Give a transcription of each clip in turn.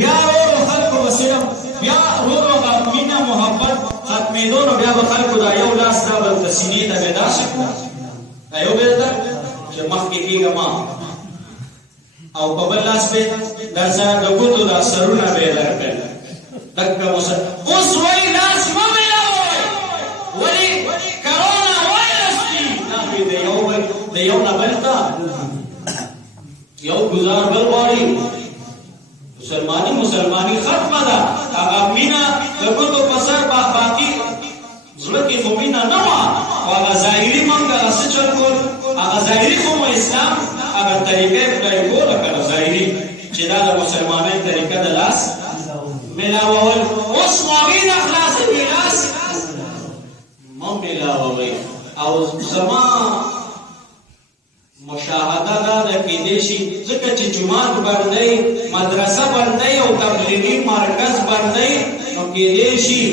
بیا ورو خلکو وسیله بیا ورو مینا محبت ختمېدو نو بیا به خلکو دا یو لاس دا بل ته سینې ته به داسې کړو دا یو به ده چې مخکې کېږه ما او په بل لاس به دا سره د ګوتو دا سرونه به یې درکړل دکه اوس وایي لاس مه میلاوئ ولې کرونا وایرس دي د یو نه بل ته یو ګزار بل غواړي مسلمانی ختمه ده هغه مینه د ګوتو په سر باقي زړه کې خو مینه نه وه خو هغه ظاهري موږ هغه څه چل کول هغه ظاهري خو مو اسلام هغه طریقې خدای کوله که نه ظاهري چې دا د مسلمانۍ طریقه د لاس میلاوول اوس مو هغې نه خلاصوي لاس مه میلاووئ او زما مشاهده دا ده کېدی شي ځکه چې جومات بند دی مدرسه بند دی او تبلیغي مرکز بند دی نو کېدی شي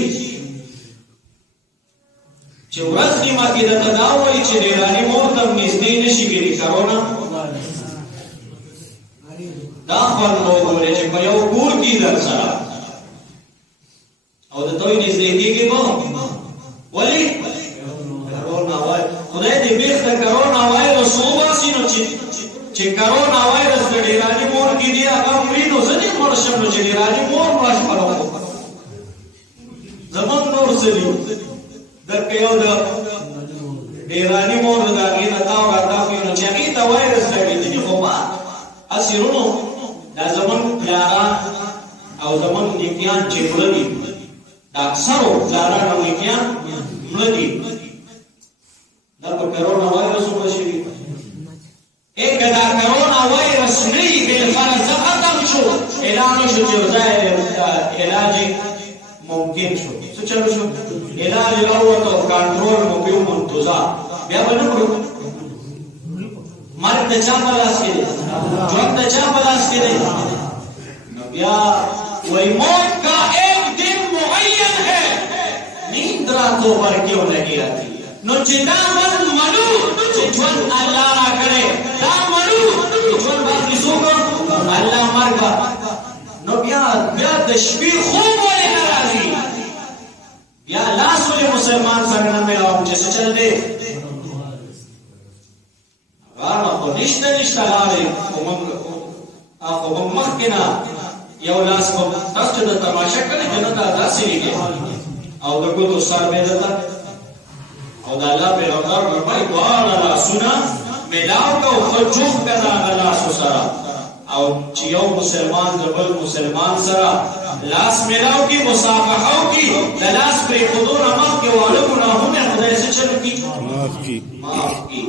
چې ورځ نیمه کې درته دا ووایي چې ډېراني مور ته نږدې نه شي کېدی کرونا دا خوند به وګورې چې په یو کور کې در سره او د دوی نږدې کېږي به ولې کرونا وایرس خدای دې بیخته کرونا وایرس وباسي نو چې کرونا وایرس د ډېراني مور کې دی هغه مري نو زه دې مړ شم نو چې ډېراني مور مړه شمه نو زموږ نور څه دي درکه یو د ډېراني مور د هغې نه تاو راتاوي نو چې هغې ته وایرس لګېدلي خو ما هسې وروڼو دا زموږ پلاران او زموږ نیکیان چې مړه دي د اکثرو پلاران او نیکیان مړه دي دا په کرونا وایرس وشوي که دا کرونا وایرس نه وي بالفرض ختم شو اعلان شو چې ځای علاج ممکن شو څه چلو شو علاج راووت او کنټرول مو کړو منتظر بیا به نه کړو مرګ د چا په لاس کې دی ژوند د چا په لاس کې دی نو بیا وایي موت کا ایک دن معین ہے نیند راتوں بھر کیوں نہیں آتی نو چې دا منو چې ژوند الله را کړی دا منو چې ژوند باقي څوک الله مرګ نو بیا د شپې خوب ولې نه راځي بیا لاس ولې مسلمان سره نه میلاوم چې څه چل دی هغه خو نشته لارې خو موږ مخکې نه یو لاس خو تاسو چې د تماشه کړې چې نه دا داسې کېږي او د ګوتو سر مې درته او دا الله پیغمبر فرمایي دواړه لاسونه میلاو که او ښه جفت که د هغه لاسو سره او چې یو مسلمان د بل مسلمان سره لاس میلاو کړي مصافحه وکړي د لاس پرېښودو نه مخکې واړه ګناهونه خدای څه چل کړي معاف کړي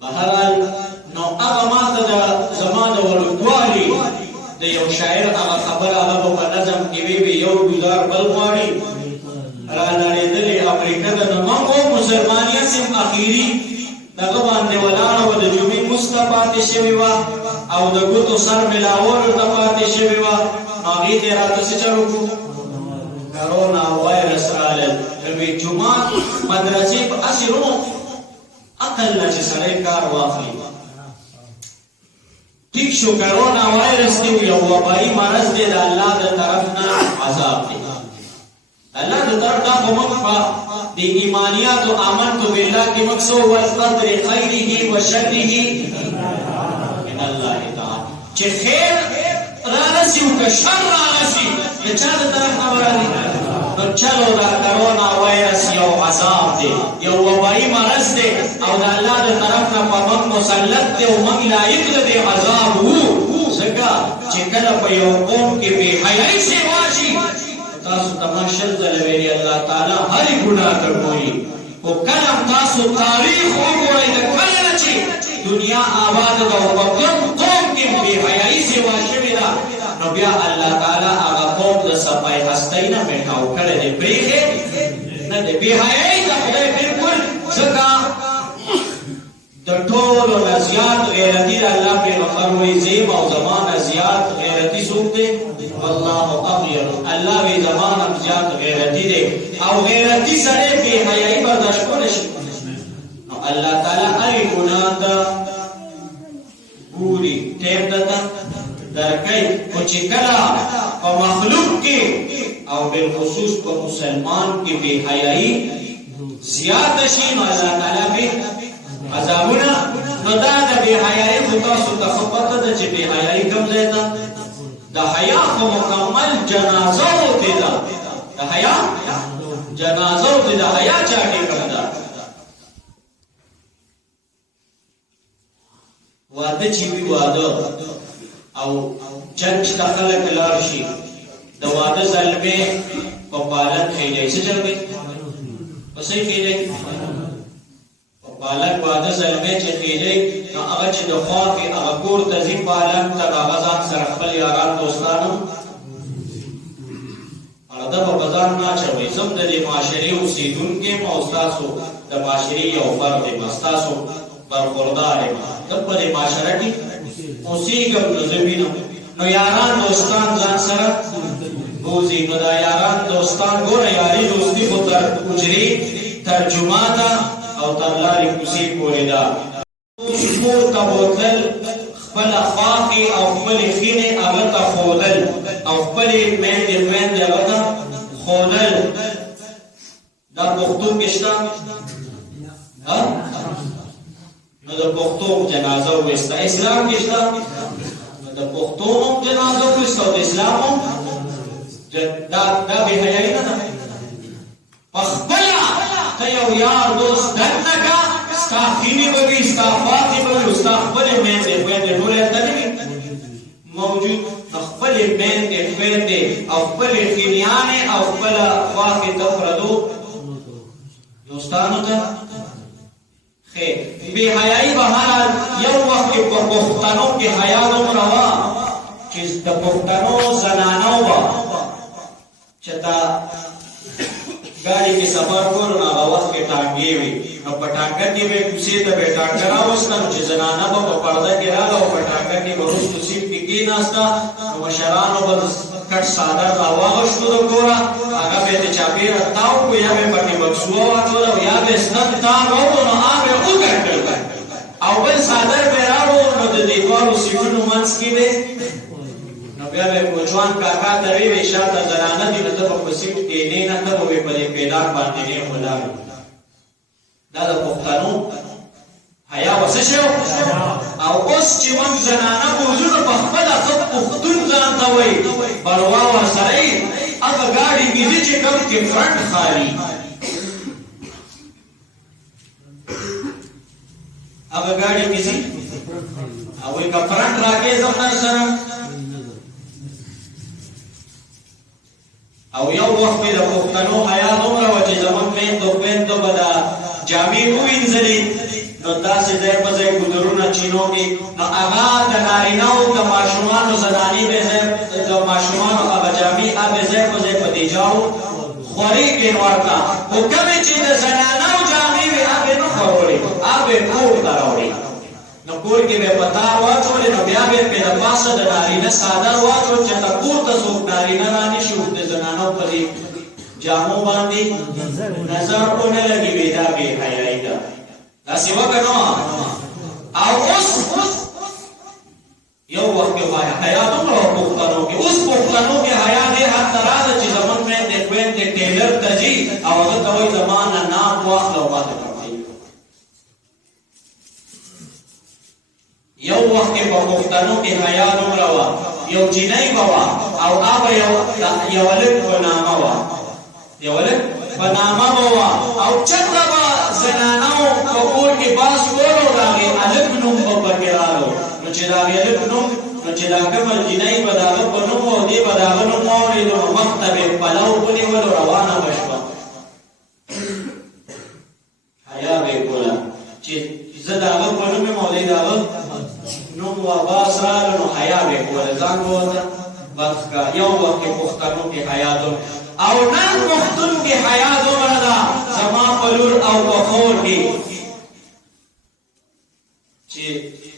بهرحال نو هغه ما ته زما د وړوکوالي د یو شاعر هغه خبره هغه په نظم کې وی یو ګزار بل غواړي را نړېدلې امریکا د نمکو مسلمانیت سم اخیری دغه باندې ولاړه و د جمعې مونځ ته پاتې شوې وه او د ګوتو سر میلاولو ته پاتې شوې وه هغې ته یې راته څه چل وکړو کرونا وایرس رالل نو جومات مدرسې په هسې وروڼو عقل نه چې سړی کار واخلي ټیک شو کرونا وایرس دی یو وبایي مرض دی د الله د طرف نه عذاب دی الله د طرف دا په موږ د ایمانیات او آمنت بالله کې مقصود والقدر خیره و شره من الله تعالی چې خیر را رسي او که شر را رسي د چا د طرف نه ورغلي نو چلو دا کرونا وایرس یو عذاب دی یو وبایي مرض دی او د الله د طرف نه په موږ مسلط دی او موږ لایق دی عذاب وو ځکه چې کله په یو قوم کې بې حیایي سیوا شي تاسو تماشل دلوي الله تعالی هر ګناه کوي او کلم تاسو تاریخ وګورئ د کله چې دنیا آباد ده او په کوم قوم کې به حیايي سیوا شوی ده نو بیا الله تعالی هغه قوم د صفای هستۍ نه میټاو کړی دی بریخه نه دی به حیايي د خدای بالکل ځکه د ټولو نه زیات غیرتی الله پیغمبر وایي زیم او زمانه زیات غیرتی څوک دی والله اغیر الله وی زمانه زیات غیرتی دی او غیرتی سره به حیايي برداشت کول شي نو الله تعالی هر ګناه ته ګوري ټیم دتا درکې او چې کله په مخلوق کې او بالخصوص په مسلمان کې بے حیايي زیات شي نو الله تعالی به عذابونه نو دا د بے حیايي په تاسو ته خبره ده چې بے حیايي کوم ځای ده د حیا خو مکمل جنازه وته ده د حیا جنازه وته د حیا چا کې کوم ده واده چې وی واده او چرچ داخله کلار شي د واده ظلمه په پالک خېږي څه چلوي پسې خېږي په پالک واده ظلمه چې خېږي نو هغه چې د خوا کې هغه کور ته ځي پالک ته هغه ځان سره خپل یاران دوستانو دا په بازار نه چوي سم د دې معاشري اوسیدونکو موستاسو د معاشري یو فرد مستاسو برخوردار د په معاشره کې اوسېږم نو زمينه نو یاران دوستان ځان سره بوزي نو دا یاران دوستان ګوره یاري دوستي خو تر اجري ترجمه او تر لارې کوسي پورې ده سپور کا بوتل خپل خواخي او خپل خینه هغه ته خودل او خپل مېند هغه ته خودل دا پښتون کېشتا ها نو د پښتون جنازه وستا اسلام کېشتا د پښتون جنازه وستا د اسلام دا به حیاي نه ده خپل ته یو یار دوست دنګه استاخینی بوي استافاتی بوي استخبل مېند په ټوله تدوي موجود خپل مېند په او خپل خنيانه او خپل واقع تفردو دوستانو ته خې به حیاي بهر یو وخت په پښتنو کې حیا نو روا چې د پښتنو زنانو وا چتا गाड़ी के सफर करो ना आवाज के टांगे हुई अब पटाखा के वे कुसे तो बेटा करा उसका मुझे जनाना वो पर्दा के रहा और पटाखा के बरुस कुसी टिकी नास्ता वो शरान और कट सादर आवाज शुरू कोरा आगा पे ते चाबी रताओ को या में पटी बक्सुआ वातो या में स्नत तार हो ना आवे उगट करता अव्वल सादर पे रावो नो दे दीवार उसीवन मंस की दे بیا به کوچوان کاکا دوی وشاته زنانه دي ته په پسیټ کې نه ته په پیدا باندې نه ولا دا د پښتنو حیا وسشو او اوس چې موږ زنانه کوزونه په خپل خط پښتون ځان ته وای بروا ور سره هغه ګاډي کې چې کوم کې فرنٹ خالي هغه ګاډي کې او یې کا فرنٹ راکې زمنا سره او یو وخت د پښتنو حیا دومره و چې زمون مېند بدا جامې وینځلې نو تاسو دې په ځای ګذرونه چینو کې نو هغه د نارینه‌و د ماشومانو زنانې به د ماشومانو هغه جامې هغه ځای په ځای پدې جاو خوري کې ورتا او کله چې د زنانو جامې وي هغه نو خوري هغه کور دراوړي نو کور کې به پتا واچول نو بیا به په پاسه د نارینه صادر واچو چې تا کور ته څوک نارینه رانی شو د زنانو په دې جامو باندې نظر کوله لګي ودا به حیاي دا سیوا کنو او اوس یو وخت کې وای حیا دومره پښتنو کې اوس پښتنو کې حیا دې حد تراز چې زمون مې د کوین د ټیلر تجي او هغه کوي زمانہ نام واخلو پاتې یو وخت په پښتنو کې حیا دومره وا یو جنای بوا او هغه یو ولد په نامه وا یو ولد په نامه وا او چتره زنانو په کور کې باس کولو راغی الګ نوم په پکړالو نو چې راغی الګ نوم نو چې دا کوم جنای په داغه په نوم او دی په داغه نوم مورې نو مکتب پلو په ول روانه بشو حیا به کولا چې زداغه په نوم مولای داغه نو واباسال نو حیا به کول ځان وته بس کا یو وخت پښتنو کې حیا دو او نن پښتون کې حیا دو مردا سما پلور او بخور کې چې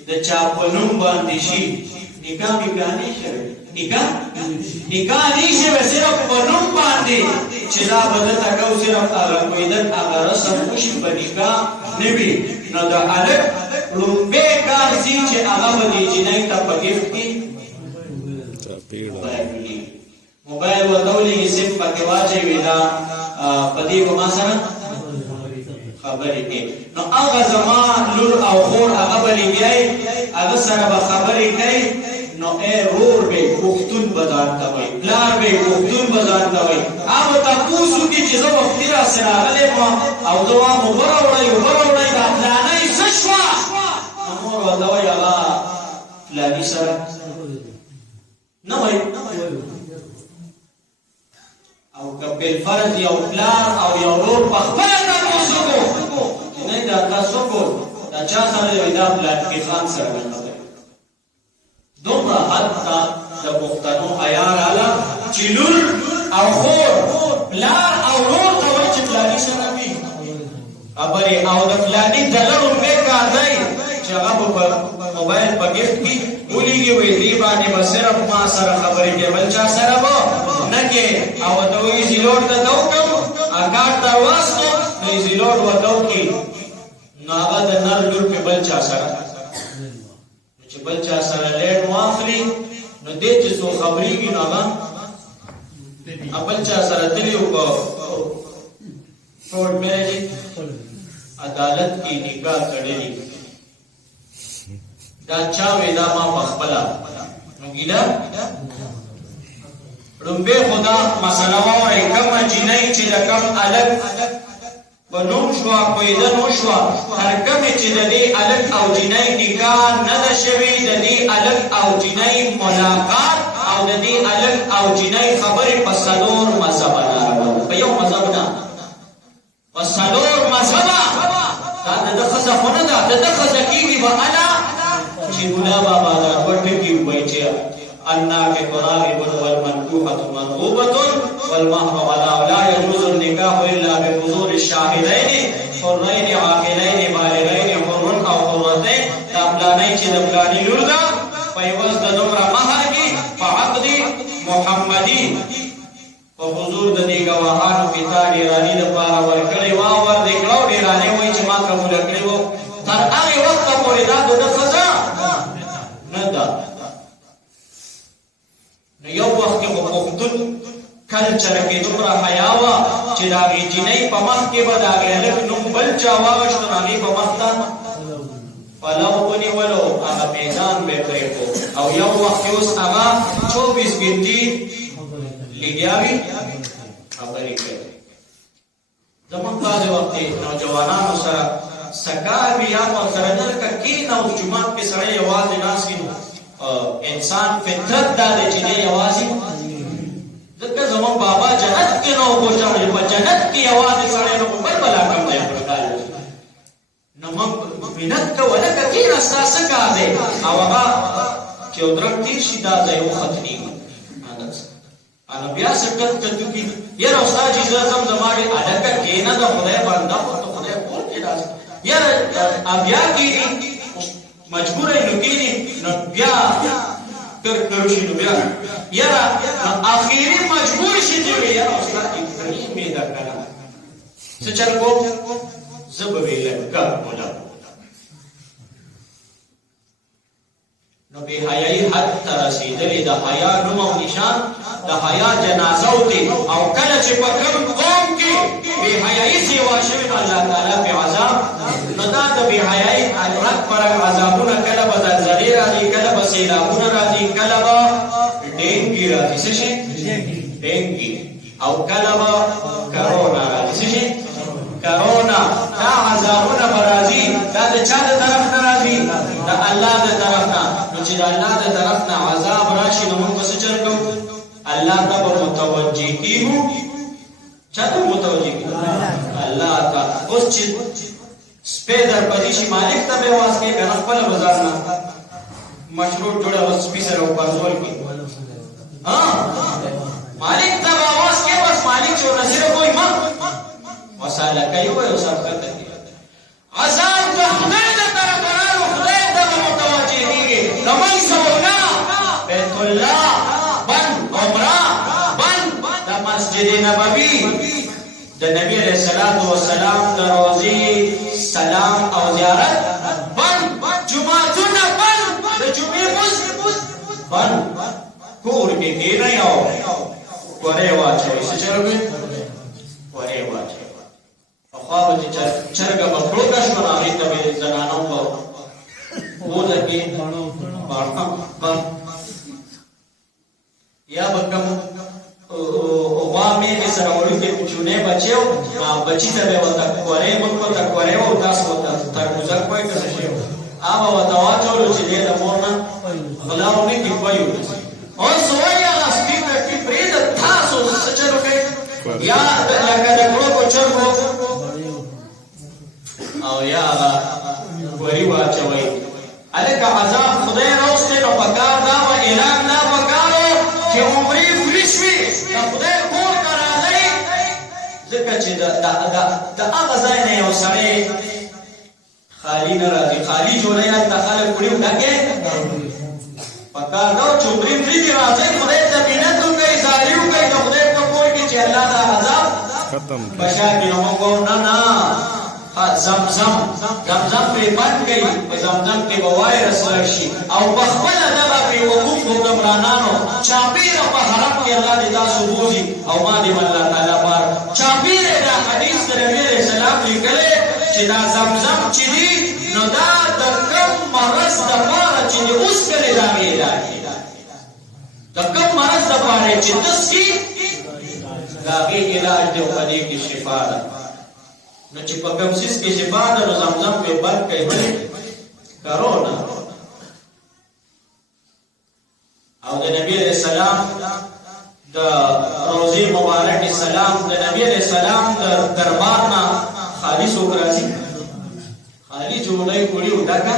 د چا په نوم باندې شي نکاح نه شي نکاح نشي صرف په نوم باندې چې دا بدته کو صرف هغه کویدل هغه رسم وشي په نکاح نه وي نو د الګ لومبه کار سي چې هغه به دې جنۍ ته په ګفت کې موبایل ورتولې سیم پکې واچوي دا په دې په ما سره خبرې کوي نو هغه زما لور او خور هغه بلې بیاي هغه سره به خبرې کوي نو اے رور به پښتون بازار ته وای پلار به پښتون بازار ته وای هغه تاسو کې چې زه وخت را سره غلې ما او دوا مبرورای وبرورای دا پلانې سشوا نو ورته وای هغه پلانې سره نه وای او کبل فرض یو پلان او یو رور په خپل تاسو کو نه دا تاسو کو دا چا سره یو دا پلان کې خان سره دومره حتی د پښتنو عیار اعلی چې لور او خور پلار او رور ته وایي چې پلاني سره وي خبرې او د پلاني دلرو به کار دی چې هغه په موبایل په ګفت کې ولېږي وي دې باندې به صرف ما سره خبرې کې بل چا سره به نه کې او ته وایي زیلوړ ته دو کوم اکاټ ته واسطو نو زیلوړ ودو کې نو هغه د نر لور په بل چا سره چې بل چا سره لېټ واخلي نو دې چې څو خبرېږي نو هغه بل چا سره تلیو کو کورټ میرج عدالت کې نکاح کړی دا چا ودا ما مخبلا نو ګیلا رمبه خدا مسله وای کوم جنۍ چې د کم الګ بنوم شوا پیدا نو شوا هر کوم چې د دې الګ او جنۍ نکاح نه ده شوی د دې الګ او جنۍ ملاقات او د دې الګ او جنۍ خبرې په سلور مذهب نه په یو مذهب نه په سلور مذهب دا د خزفونه ده د خزکیږي به انا چې ګلا بابا دا ورته وای چې انا کے قرائب والمنکوحة مرغوبة والمهر ولا لا يجوز النكاح الا بحضور الشاهدين حرين عاقلين بالغين حر او حرتين دا پلانای چې د پلانی لور ده په یوز د دومره مہر کې په عقد محمدي په حضور د دې گواهانو کې تا ډیرانی د پاره ورکړی وا ور دې کړو ډیرانی وای چې ما قبول کړی وو تر هغه وخت پورې دا د خزا نه ده نو یو وخت کې پښتون کلچر کې دومره حیا وا چې دا جنۍ په مخ کې به دا غلط نوم بل چا واغشتو نه په مخ ته فلو ونی ولو هغه میدان به پرې کو او یو وخت اوس هغه 24 غنټې لګیاوي خبرې کوي زمونږ باندې وخت نوجوانانو سره سکار بیا او سره دلته کې نو جمعه کې سره یوازې ناس کینو انسان فطرت دا دی چې دی یوازې ځکه زموږ بابا جنت کې نو خوشاله په جنت کې یوازې سړی نو بل بلا کم دی نو موږ مینت کوله کې اساس کار دی او هغه چې درک تیر شي دا ځای وختنی انا بیا سکت کتو کې یاره استاد چې زم زماره الګه کې نه د خدای بنده او خدای کول کې راځي یاره بیا کې مجبور نو کېږي نو بیا کړو شي نو بیا یاره اخیری مجبور شي چې یاره استاد کریم می دا کړه څه چل کو زب ویل کا مولا نو به حیاي حد تر رسیدلې د حیا نوم او نشان د حیا جنازه او کله چې په کوم قوم کې به حیاي سیوا شوی الله تعالی په عذاب نو دا د به حیاي حضرت پر عذابونه کله به زلزلې راځي کله به سیلابونه راځي کله به ډینګي راځي څه شي ډینګي او کله به کرونا راځي څه شي کرونا دا عذابونه راځي دا د چا د طرف نه راځي د الله د طرف نه نو چې د الله د طرف نه عذاب راشي نو موږ څه چل کوو الله ته متوجه کیږو چاته متوجه کیږو الله ته اوس چې سپیدر پدیشي مالک ته به واس کې کنه خپل بازار نه مشروع جوړه اوس سپیسر او پرزول کې ها مالک ته واس کې بس مالک چې نصیر کوئی ما وساله کوي او سبقت کوي عذاب ته خدای ته طرف راو خدای ته متوجه کیږي رمای سونا بیت الله بند عمره بند د مسجد مسجد نبوي د نبی علیہ الصلوۃ والسلام د روزي سلام او زیارت بند جمعتونه بند د جمعې بند کور کې کېنه یو ورې واچوي څه چلوي ورې واچوي خو چې چرګه په پړوکه شو راغی ته به زنانو په وځه کې یا بکم غوامې سره ورته چونه بچو بچی ته به وتا کورې مونږ ته کورې او تاسو ته ترموزه کوی څه شي هغه وتا واچول چې دې د مورنا غلاونه کې پيو او سویا سپیکر کې پرې د تاسو څه چلو کوي یا لکه د کړو چرګو او یا کوری واچوي الکه عذاب خدای راوسته نو پکار دا و اعلان دا وکړو چې عمرې فرشوي دا خدای کور ته راځي ځکه چې د هغه ځای نه یو سړی خالی نه راځي خالی جوړه یا د خلک وړي ډکه پکار دا چې عمرې فرشوي راځي خدای ته مينت کوي زاریو کوي د خدای په کور کې چې الله دا عذاب ختم بشا کې موږ نه زمزم په بند گئی زمزم کې بوای رسول شي او بخبل دغه په وقوف حکمرانانو چاپیر په حرم کې الله دې تاسو بوزي او ما دې الله تعالی بار چاپیر دا حدیث نبی رسول الله لیکلې چې دا زمزم چې دی نو دا د کم مرض د پاره چې اوس کړي راغی د کم مرض د پاره چې تاسو داغه علاج دی په دې کې شفا ده نو چې په کوم سیس کې شفا ده نو زمزم په بند کوي کرونا او د نبی علیہ السلام د روزي مبارک سلام د نبی علیہ السلام د دربار نه خالص وکړي خالي جوړای کوړي وډاګه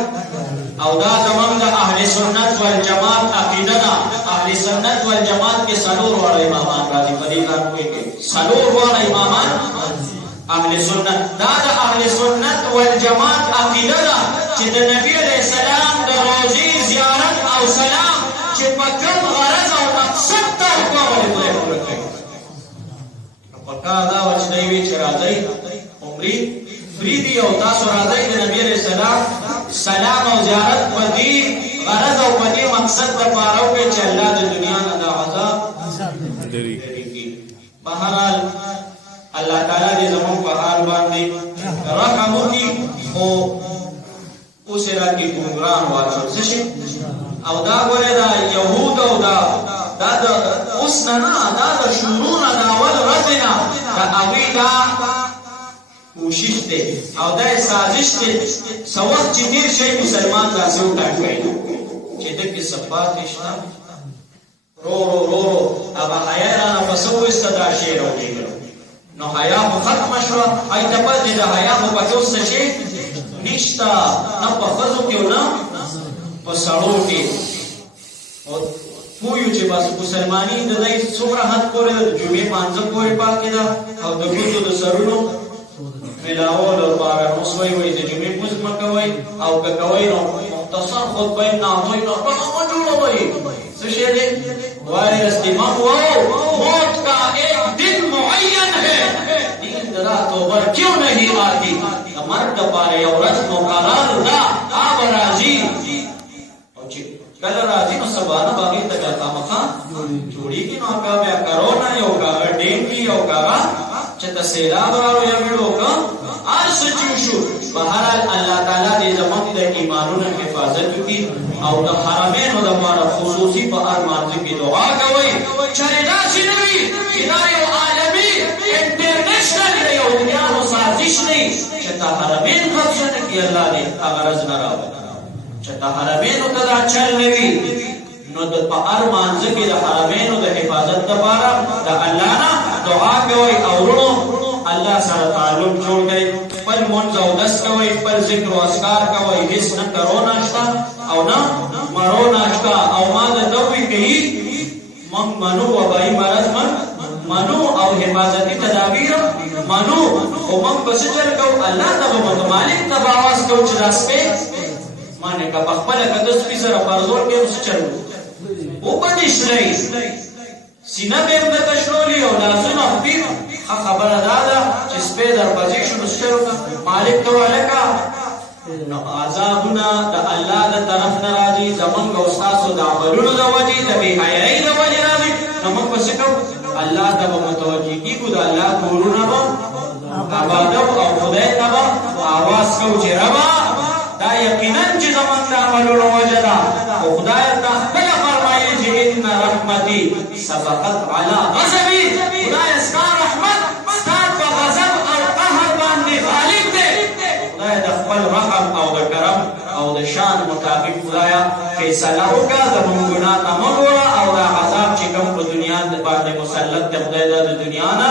او دا زمون د اهل سنت والجماعت عقیده ده اهل سنت والجماعت کې څلور وړ امامان راځي په دې ځان کوي کې څلور وړ امامان اهل سنت دا د اهل سنت والجماعت عقیده ده چې د نبی علیہ السلام د روزي زیارت او سلام چې په کوم غرض او مقصد ته وکړي په کا دا چې دوی چې راځي عمرې فریدي او تاسو راځي د نبی علیہ السلام سلام او زیارت په دې غرض او په دې مقصد لپاره او چې الله د دنیا نه د عذاب لري بهرحال الله تعالی دې زموږ په حال باندې رحم وکړي او اوسره کې ګمراه واچو شي او دا ګوره دا يهود او دا اوس نه دا د شروع نه دا اول ورځې نه دا اویدا کوشش ده او دا سازش ده سوخت چې ډیر شي مسلمان تاسو وټاکي چې د کې صفات نشته رو هغه حیا نه پسو استدا شي راوړي نو حیا ختم شو ایته په دې د حیا په پاتوس شي نشتا نه په خزو کې نه په سړو کې او پویو چې بس مسلمانی د دې څومره حد پورې جمعې مانځه پورې پاتې ده او د ګوتو د سرونو ملاول او بارا مسوي وي د جمعې مزمه کوي او کوي نو مختصر خطبه نه وي نو په جوړوي څه شي دې وای استمام وو موت کا ایک دن معین ہے دین رات اور کیوں نہیں آتی مرد پاره یو ورځ مقرر ده اب راځي او چې کله راځي نو سبا نه باندې ته مخه جوړیږي نو کا بیا کرونا یو کا ډینګي یو کا چې تسلیدار راو یا ویلو کا ارس چوشو بهرحال الله تعالی دې زموږ د ایمانونو حفاظت وکړي او د حرمینو د لپاره خصوصي په ارمان کې دعا کوي چې دا شي نبی چې دا یو عالمي انټرنیشنل یو دنیاو سازش نه چې د حرمین خپل کې الله دې غرض نه راوړي چې د حرمینو ته چل نوي نو د په ارمان کې د حرمینو د حفاظت لپاره د الله نه دعا کوي او ورو الله سره تعلق جوړ کړي پر مونږ او داس کوي پر ذکر او اذکار کوي هیڅ نه کرونا شته او نه مرونا شته او ما د دوی کوي مونږ منو وبای مرز منو او حفاظتي تدابیر منو او مونږ بس چل کو الله ته مالک تباواس کو چې راسپې مانه کا خپل کده سپي سره پرزور کې وس چلو او پدې شلې سینه به هم درته شلولي او لاسونه خپي ښه خبره دا ده چې سپی درپسې شو نو څه وکړه مالک ته وهلکه نو عذابونه د الله د طرف نه راځي زمونږ او ستاسو د عملونو د وجې د بېحیایۍ د وجې راځي نو موږ به څه کوو الله ته به متوجه کېږو د الله کورونه به آبادو او خدای ته به آواز کوو چې ربه دا یقینا چې زمونږ د عملونو وجه ده خو خدای ته خپله فرمایي چې ان رحمتي سبقت علی غضبي خدای ستا رحمت ستا په غضب او قهر باندې غالب دی خدای د خپل رحم او د کرم او د شان مطابق خدایا فیصله وکړه زموږ ګناه ته مه ګوره او دا عذاب چې کوم په دنیا باندې مسلط دی خدای دا د دنیا نه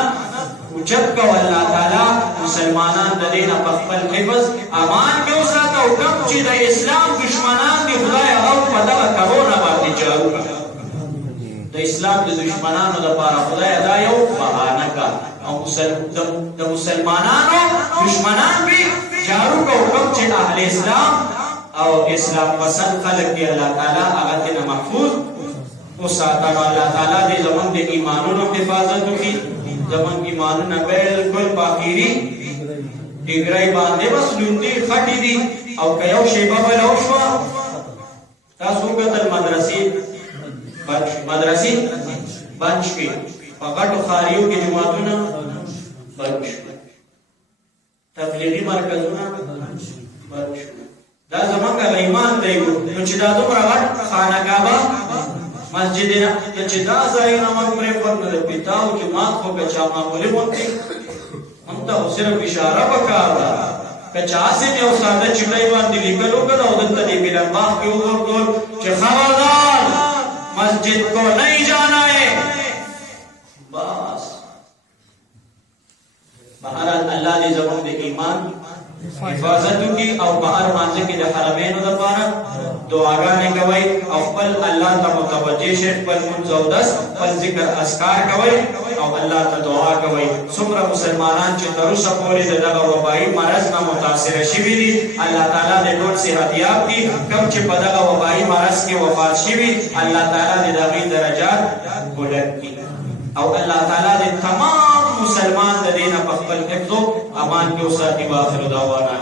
اوچت کو الله تعالی مسلمانان د دې نه په خپل حفظ امان کې وساته او کوم چې د اسلام دشمنان دي خدای هغه په دغه کرونا باندې جارو کړه د اسلام د دشمنانو لپاره خدای دا یو بهانه کا او د مسلمانانو دشمنان به جارو کو کوم چې اهل اسلام او اسلام پسند خلک دی الله تعالی هغه ته محفوظ وساته الله تعالی دې زموږ د ایمانونو حفاظت وکړي زموږ ایمانونه بالکل باخیری ډیګرای باندې بس لوندې خټې دي او که یو شیبه به لو شوه تاسو وکتل مدرسې بند شوې په غټو ښاریو کې جوماتونه بند شوي تبلیغي مرکزونه بند شوي دا زمونږ ایمان دی نو چې دا دومره غټ خانقاه مسجدونه چې دا ځایونه موږ پرېښود نو د پیتا او جومات خو که چا معمولي غوندې موږ ته خو صرف اشاره پکار ده که چا هسې یو ساده چټۍ باندې لیکل وکړه او دلته دې بیلنباغ کې وغورځول چې خبردار مسجد کو نہیں جانا ہے بس بہرحال اللہ دې زموږ د ایمان حفاظت وکړي او په هر مانځه کې د حرمینو دپاره دعاګانې کوئ او خپل الله ته متوجه شئ خپل لمونځ او اودس خپل ذکر اذکار کوئ او الله ته دعا کوئ څومره مسلمانان چې تر اوسه پورې د دغه وبایي مرض نه متاثره شوي دي الله تعالی دې ټول صحتیاب کړي کوم چې په دغه وبایي مرض کې وفات شوي الله تعالی دې د هغوی درجات بلند کړي او الله تعالی دې تمام مسلمان د دې نه په خپل حفظ و امان کې وساتي واخر دعوانا